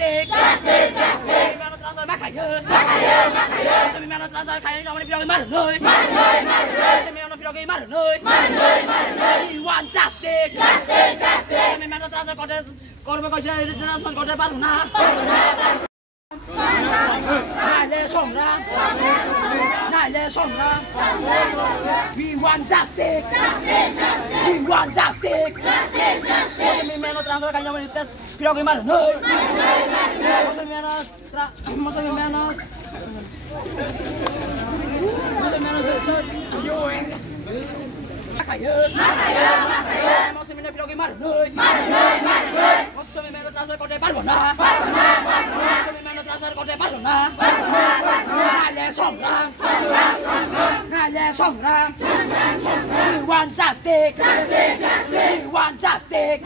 Fantastic! Fantastic! Fantastic! Makayon! Makayon! Makayon! Sa mga transfer kaya naman pinagay marunoy! Marunoy! Marunoy! Sa mga pinagay marunoy! Marunoy! Marunoy! Fantastic! Fantastic! Fantastic! Sa mga transfer korbe ko siya transfer korbe paruna! Paruna! Nale somra! Nale somra! We want justice! We want justice! Sa mga transfer kaya naman pinagay marunoy! Masih menos Fantastic! Fantastic! Fantastic!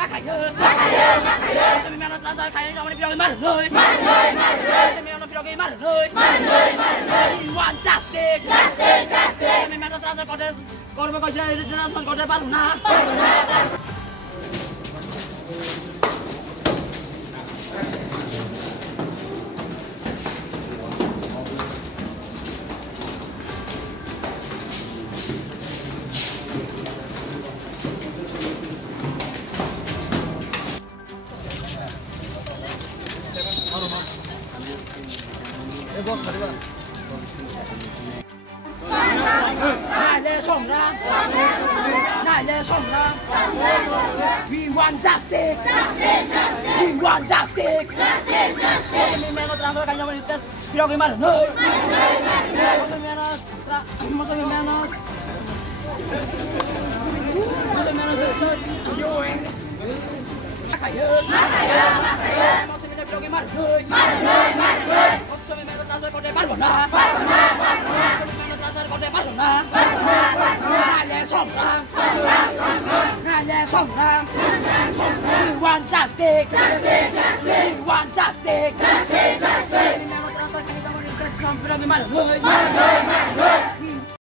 Makayon! Makayon! Makayon! Sa mga transfer kaya naman pinagay marunoy! Marunoy! Marunoy! Sa mga pinagay marunoy! Marunoy! Marunoy! Fantastic! Fantastic! Fantastic! Sa mga transfer korbe ko siya transfer korbe paruna! Paruna! Nale somra! Nale somra! We want justice! We want justice! Sa mga transfer kanya naman pinagay marunoy! Makayon! Makayon! Makayon! Masih pinagay marunoy! Marunoy! Marunoy! Sa mga transfer korbe paruna! Paruna! Paruna! Nale somra! Nale somra! We want justice! We want justice! Sa mga transfer kanya naman pinagay marunoy! Marunoy! Marunoy!